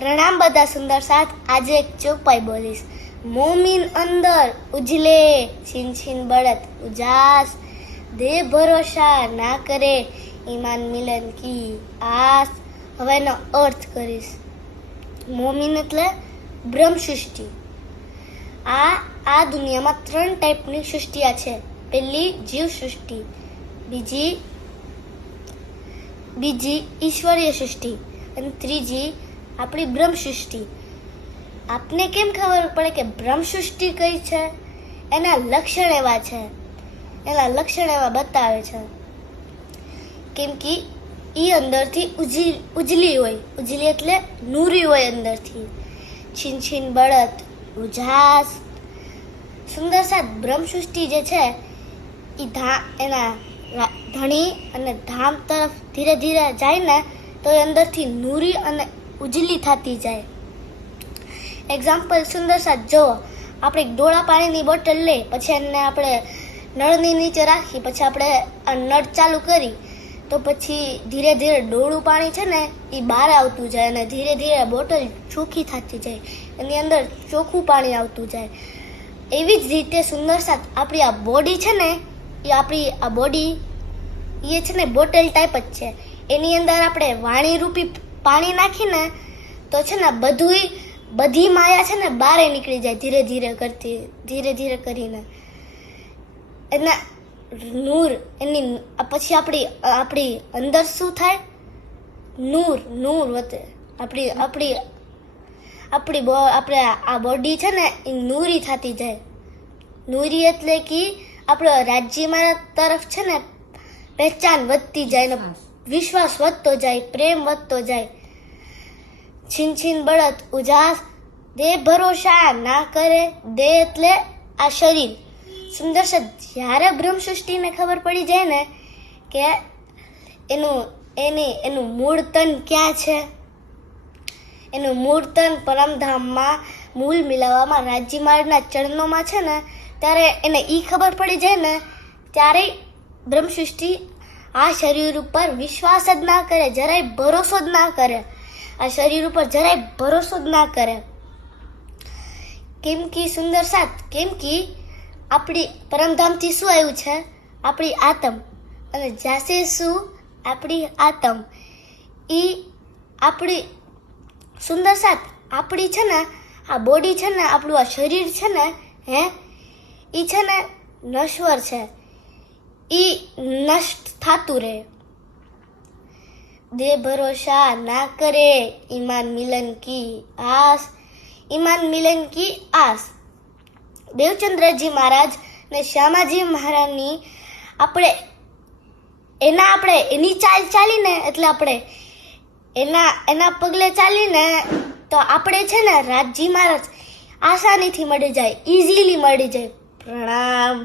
પ્રણામ બધા સુંદર સાથ। આજે એક ચોપાઈ બોલીશ। મોમીન અંદર ઉજલે છીન છીન બળત ઉજાસ, દે ભરોસા ના કરે ઈમાન મિલન કી આસ। હવે એનો અર્થ કરીશ। મોમીન એટલે બ્રહ્મ સૃષ્ટિ। આ દુનિયામાં 3 ટાઈપની સૃષ્ટિયા છે। પહેલી જીવ સૃષ્ટિ, બીજી ઈશ્વરીય સૃષ્ટિ અને ત્રીજી આપણી બ્રહ્મ સૃષ્ટિ। આપને કેમ ખબર પડે કે બ્રહ્મ સૃષ્ટિ કઈ છે? એના લક્ષણ એવા બતાવે છે। કેમ કે એ અંદરથી ઉજલી હોય, ઉજલી એટલે નૂરી હોય અંદરથી। છીન છીન બળત ઉજાસ। સુંદર સાથ બ્રહ્મ સૃષ્ટિ જે છે એ એના ધણી અને ધામ તરફ ધીરે ધીરે જાય ને તો એ અંદરથી નૂરી અને ઉજલી થતી જાય। એક્ઝામ્પલ સુંદર સાથ જો આપણે ડોળા પાણીની બોટલ લઈ, પછી એને આપણે નળની નીચે રાખી, પછી આપણે આ નળ ચાલુ કરી તો પછી ધીરે ધીરે ડોળું પાણી છે ને એ બહાર આવતું જાય અને ધીરે ધીરે બોટલ ચોખ્ખી થતી જાય, એની અંદર ચોખ્ખું પાણી આવતું જાય। એવી જ રીતે સુંદર સાથ આપણી આ બોડી છે ને આ બોડી એ છે ને બોટલ ટાઈપ જ છે। એની અંદર આપણે વાણી રૂપી પાણી નાખીને તો છે ને બધી માયા છે ને બહાર નીકળી જાય ધીરે ધીરે કરીને। એના નૂર પછી આપણી અંદર શું થાય? નૂર વધે। આપણે આ બોડી છે ને એ નૂરી થતી જાય। નૂરી એટલે કે આપણો રાજ્યમાં તરફ છે ને પહેચાન વધતી જાય ને વિશ્વાસ વધતો જાય, પ્રેમ વધતો જાય। છીન છીન બળત ઉજાસ, દે ભરોસા ના કરે। દે એટલે આ શરીર। સુંદર સાથ જ્યારે બ્રહ્મ સૃષ્ટિને ખબર પડી જાય ને કે એનું મૂળ તન ક્યાં છે, એનું મૂળ તન પરમધામમાં મૂળ મિલાવવામાં રાજ્યમાર્ગના ચરણોમાં છે ને, ત્યારે એને ખબર પડી જાય ને ત્યારે બ્રહ્મ સૃષ્ટિ આ શરીર ઉપર વિશ્વાસ જ ના કરે, જરાય ભરોસો જ ના કરે। આ શરીર ઉપર જરાય ભરોસો જ ના કરે। કેમ કે સુંદર સાથ આપણી પરમધામથી શું આવ્યું છે? આપણી આત્મ। અને જાસે શું? આપણી આત્મ। આપણી સુંદર સાથ આપણી છે ને આ બોડી છે ને, આપણું આ શરીર છે ને એ છે ને નશ્વર છે, એ નષ્ટ થતું રહે। દે ભરોસા ના કરે ઈમાન મિલન કી આસ। ઈમાન મિલન કી આસ। દેવચંદ્રજી મહારાજ ને શ્યામાજી મહારાજની આપણે એની ચાલ ચાલીને, એટલે આપણે એના પગલે ચાલીને તો આપણે છે ને રાજજી મહારાજ આસાનીથી મળી જાય, ઇઝીલી મળી જાય। પ્રણામ।